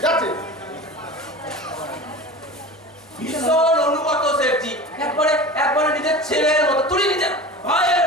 That's ভীষণ অনুগত শেঠজি একবারে একবারে নিজের ছেলের মতো তুলি নিজের ভাইয়ের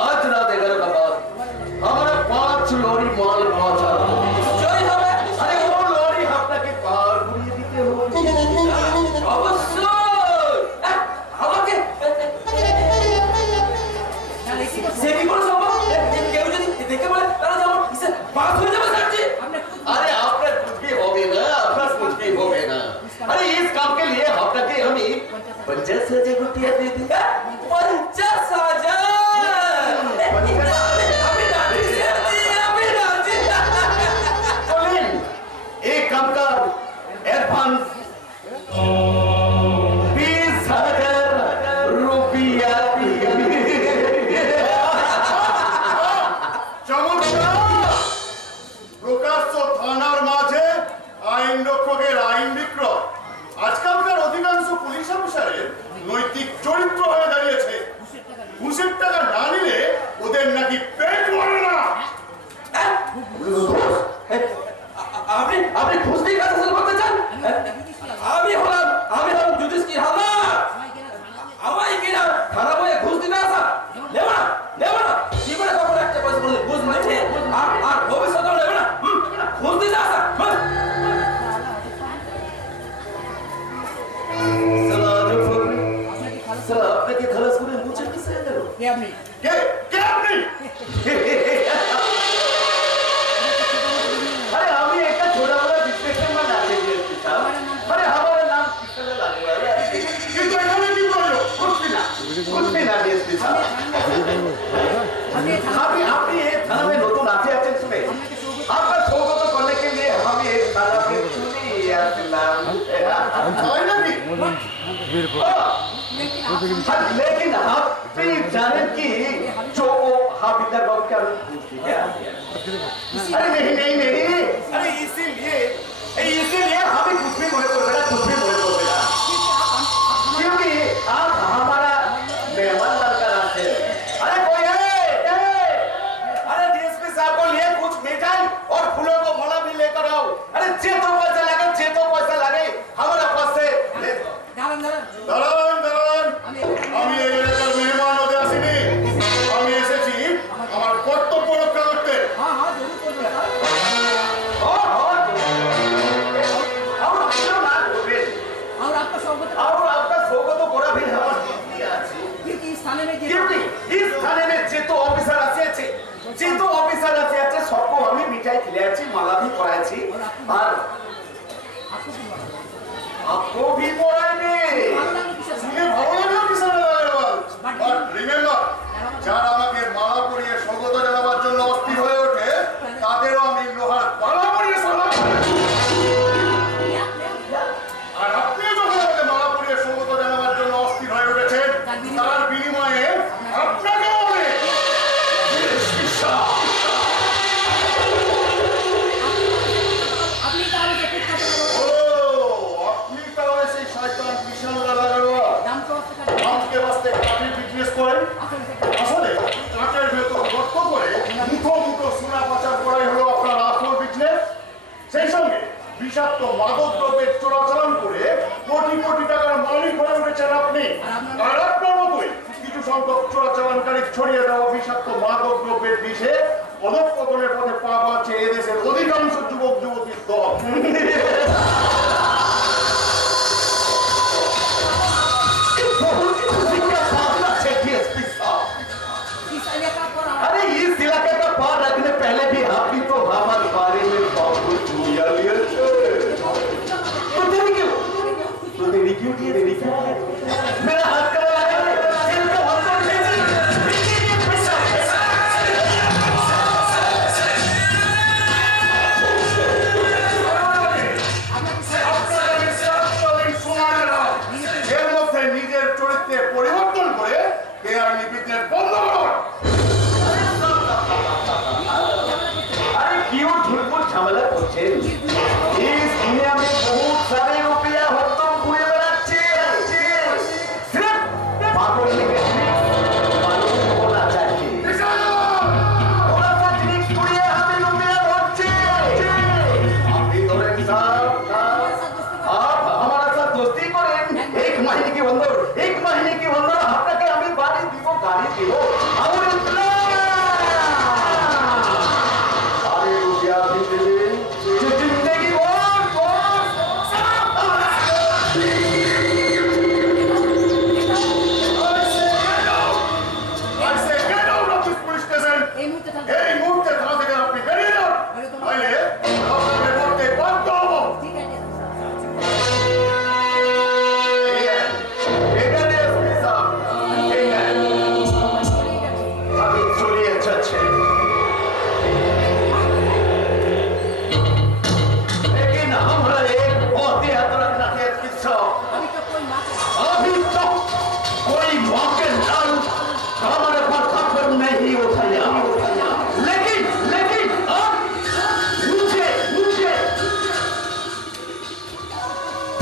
आज रात ग्यारह का बाद हमारा पांच लोरी माल पहुंचा জয় হবে अरे वो लोरी আপনাকে পার ঘুরিয়ে দিতে হবে অবশ্যই আহ, আমাকে সে কি করে সম্ভব এ, এ, কেউ যদি দেখে বলে তাহলে যে আমার কিসে বাস হয়ে যাবে স্যার জি अरे आपका कुछ भी हो गए ना आपका कुछ भी हो गए ना अरे इस काम के लिए আপনাকে আমি पंचायत से रुपया दे दी পঞ্চাশ কে আপনি কে কে আপনি আরে আমি একটা ছোটা বড় বিশ্লেষণ বা নাচে দিয়েছি আরে আমার নাম কিসলে লাগল কিন্তু এখানে কি করল? বুঝছি না। বুঝছি না দিয়েছি আপনি আপনি এই থানায় নতুন আছে আছেন শুনে। আপনার সৌগত কলেকে নিয়ে আমি এই থানাকে চুরি আসলাম। হয় না लेकिन आप भी जाने की जो वो हाफिजर बाबू का अरे नहीं नहीं नहीं। अरे इसीलिए इसीलिए हमें कुछ भी बोले तो बेटा कुछ भी बोले तो बेटा क्योंकि आप हमारा मेहमान बनकर आते हैं। अरे कोई अरे अरे डीएसपी साहब को लिए कुछ मिठाई और फूलों को माला भी लेकर आओ। अरे जे तो যেহেতু অফিসার আছে আছে আচ্ছা, সবকে আমি মিঠাই খেলে আছি মালাদি করাইছি। আর আপনি যারা মাদক দ্রব্যের চোরাচালান করে কোটি কোটি টাকার মালিক হয়ে উঠেছেন আপনি। আর আপনার মতোই কিছু সংখ্যক চোরাচালানকারী ছড়িয়ে দেওয়া বিষাক্ত মাদক দ্রব্যের বিষে অধঃপতনের পথে পা পাচ্ছে এদেশের অধিকাংশ যুবক যুবতীর দল। মিনিটের বন্ধ করুন ঝুলপুর ঝামেলা করছেন?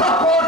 Stop